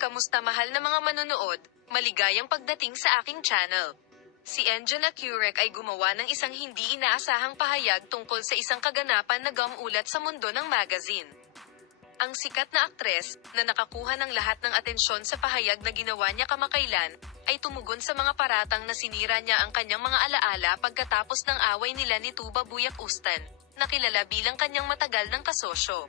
Kamusta mahal na mga manonood, maligayang pagdating sa aking channel. Si Enjan Accurek ay gumawa ng isang hindi inaasahang pahayag tungkol sa isang kaganapan na gumulat sa mundo ng magazine. Ang sikat na aktres, na nakakuha ng lahat ng atensyon sa pahayag na ginawa niya kamakailan, ay tumugon sa mga paratang na sinira niya ang kanyang mga alaala pagkatapos ng away nila ni Tuba Buyak Ustan, na kilala bilang kanyang matagal ng kasosyo.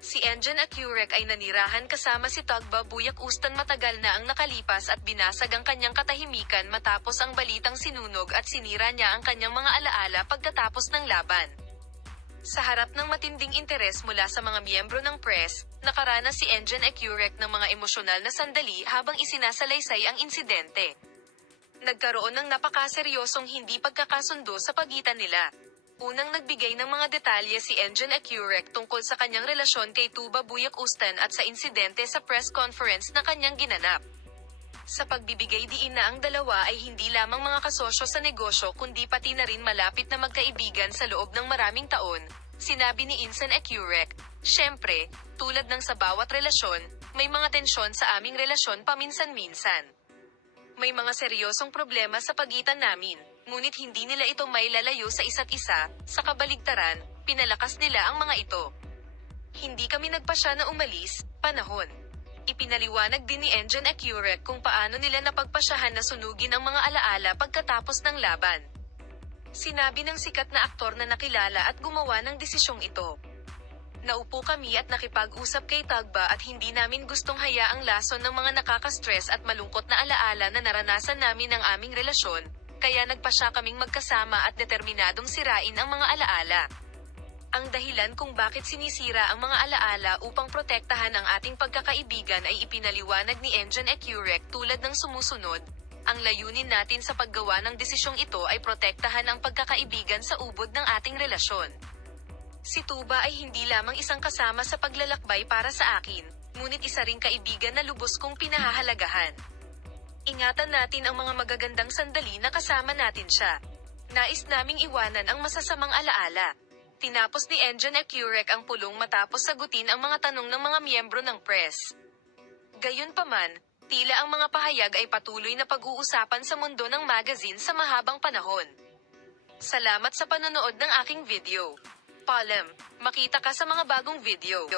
Si Enjan Accurek ay nanirahan kasama si Tugba Buyak Ustan matagal na ang nakalipas at binasag ang kanyang katahimikan matapos ang balitang sinunog at sinira niya ang kanyang mga alaala pagkatapos ng laban. Sa harap ng matinding interes mula sa mga miyembro ng press, nakaranas si Enjan Accurek ng mga emosyonal na sandali habang isinasalaysay ang insidente. Nagkaroon ng napakaseryosong hindi pagkakasundo sa pagitan nila. Unang nagbigay ng mga detalye si Enjan Accurek tungkol sa kanyang relasyon kay Tuba Buyak Ustan at sa insidente sa press conference na kanyang ginanap. Sa pagbibigay diin na ang dalawa ay hindi lamang mga kasosyo sa negosyo kundi pati na rin malapit na magkaibigan sa loob ng maraming taon, sinabi ni Enjan Accurek, "Syempre, tulad ng sa bawat relasyon, may mga tensyon sa aming relasyon paminsan-minsan. May mga seryosong problema sa pagitan namin, ngunit hindi nila ito may lalayo sa isa't isa, sa kabaligtaran, pinalakas nila ang mga ito. Hindi kami nagpasya na umalis, panahon." Ipinaliwanag din ni Enjan Accurek kung paano nila napagpasyahan na sunugin ang mga alaala pagkatapos ng laban. Sinabi ng sikat na aktor na nakilala at gumawa ng desisyong ito. "Naupo kami at nakipag-usap kay Tugba at hindi namin gustong hayaang lason ng mga nakaka-stress at malungkot na alaala na naranasan namin ng aming relasyon, kaya nagpasya kaming magkasama at determinadong sirain ang mga alaala. Ang dahilan kung bakit sinisira ang mga alaala upang protektahan ang ating pagkakaibigan ay ipinaliwanag ni Enjan Accurek tulad ng sumusunod, ang layunin natin sa paggawa ng desisyong ito ay protektahan ang pagkakaibigan sa ubod ng ating relasyon. Si Tuba ay hindi lamang isang kasama sa paglalakbay para sa akin, ngunit isa ring kaibigan na lubos kong pinahahalagahan. Ingatan natin ang mga magagandang sandali na kasama natin siya. Nais naming iwanan ang masasamang alaala." Tinapos ni Enjan Accurek ang pulong matapos sagutin ang mga tanong ng mga miyembro ng press. Gayunpaman, tila ang mga pahayag ay patuloy na pag-uusapan sa mundo ng magazine sa mahabang panahon. Salamat sa panonood ng aking video. Paalam, makita ka sa mga bagong video.